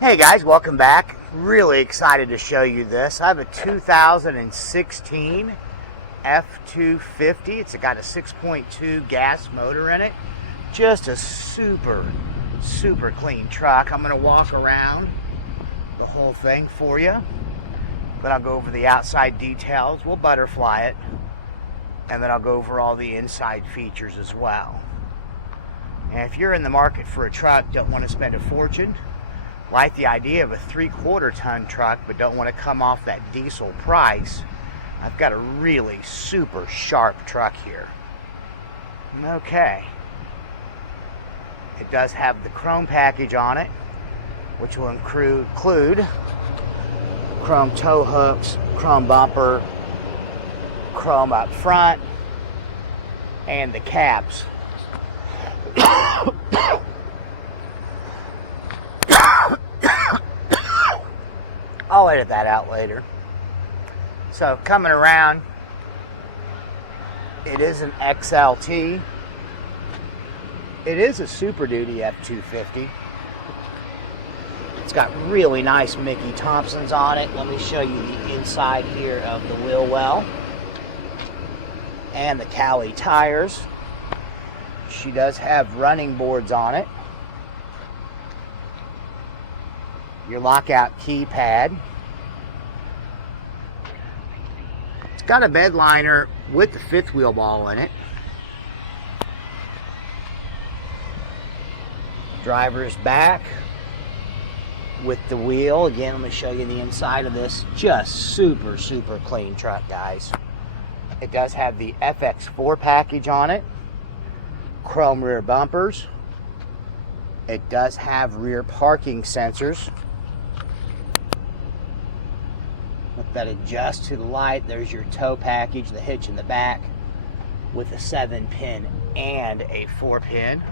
Hey guys, welcome back. Really excited to show you this. I have a 2016 F250. It's got a 6.2 gas motor in it. Just a super clean truck. I'm going to walk around the whole thing for you. Then I'll go over the outside details. We'll butterfly it. And then I'll go over all the inside features as well. And if you're in the market for a truck, don't want to spend a fortune, like the idea of a 3/4 ton truck, but don't want to come off that diesel price, I've got a really super sharp truck here. Okay. It does have the chrome package on it, which will include chrome tow hooks, chrome bumper, chrome up front, and the caps. I'll edit that out later. So coming around, it is an XLT. It is a Super Duty F250. It's got really nice Mickey Thompsons on it. Let me show you the inside here of the wheel well. And the Cali tires. She does have running boards on it. Your lockout keypad. It's got a bed liner with the fifth wheel ball in it. Driver's back with the wheel. Again, let me show you the inside of this. Just super clean truck, guys. It does have the FX4 package on it. Chrome rear bumpers. It does have rear parking sensors that adjust to the light. There's your tow package, the hitch in the back with a 7-pin and a 4-pin.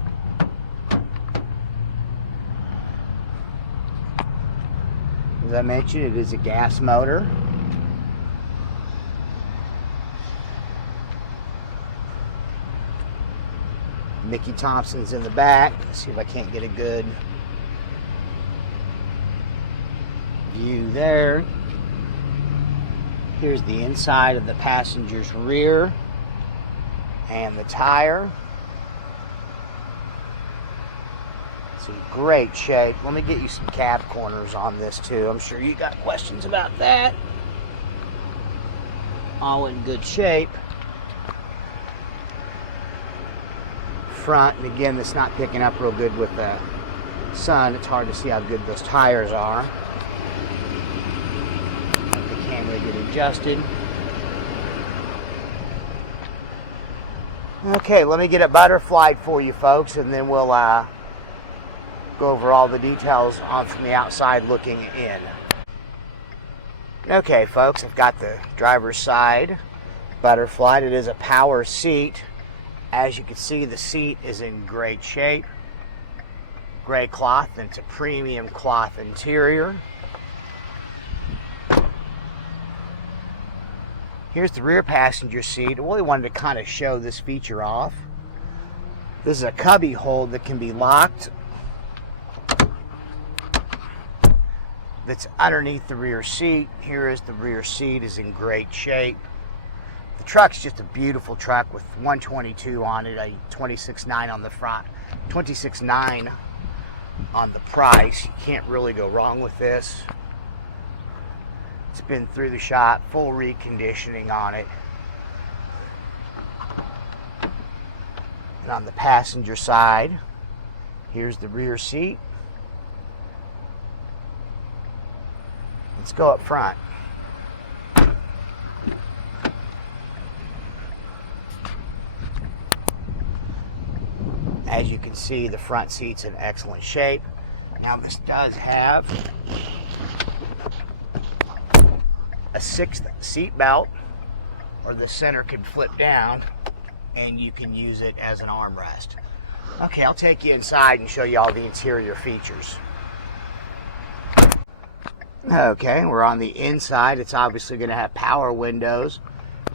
As I mentioned, it is a gas motor. Mickey Thompson's in the back. Let's see if I can't get a good view there. Here's the inside of the passenger's rear and the tire. It's in great shape. Let me get you some cab corners on this too. I'm sure you got questions about that. All in good shape. Front, and again, it's not picking up real good with the sun. It's hard to see how good those tires are. Let the camera get adjusted. Okay, let me get it butterflied for you folks, and then we'll go over all the details on from the outside looking in. Okay folks, I've got the driver's side butterflied. It is a power seat. As you can see, the seat is in great shape. Gray cloth, and it's a premium cloth interior. Here's the rear passenger seat. I really wanted to kind of show this feature off. This is a cubby hold that can be locked. That's underneath the rear seat. Here is the rear seat, is in great shape. The truck's just a beautiful truck with 122 on it, a 26.9 on the front, 26.9 on the price. You can't really go wrong with this. It's been through the shop, full reconditioning on it. And on the passenger side, here's the rear seat. Let's go up front. As you can see, the front seat's in excellent shape. Now this does have a 6th seat belt, or the center can flip down and you can use it as an armrest. Okay, I'll take you inside and show you all the interior features. Okay, we're on the inside. It's obviously going to have power windows,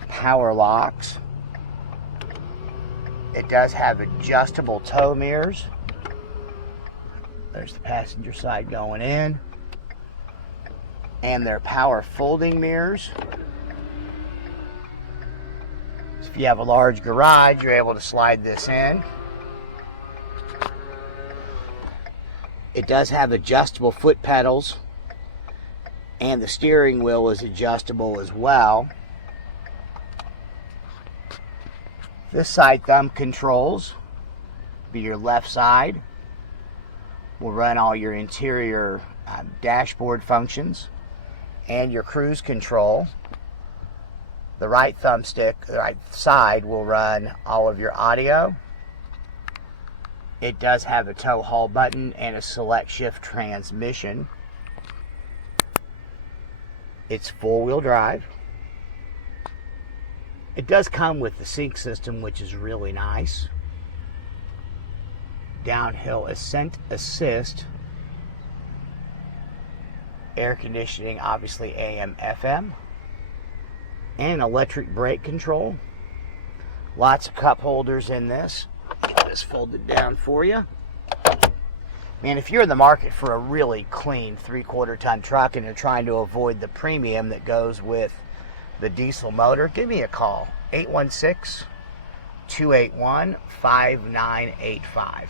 power locks. It does have adjustable tow mirrors, There's the passenger side going in. And their power folding mirrors. So if you have a large garage, you're able to slide this in. It does have adjustable foot pedals, and the steering wheel is adjustable as well. This side thumb controls be your left side. Will run all your interior dashboard functions and your cruise control. The right thumbstick, the right side, will run all of your audio. It does have a tow haul button and a select shift transmission. It's four-wheel drive. It does come with the sync system, which is really nice. Downhill ascent assist. Air conditioning, obviously AM, FM. And electric brake control. Lots of cup holders in this. Just fold it down for you. Man, if you're in the market for a really clean 3/4 ton truck and you're trying to avoid the premium that goes with the diesel motor, give me a call. 816-281-5985.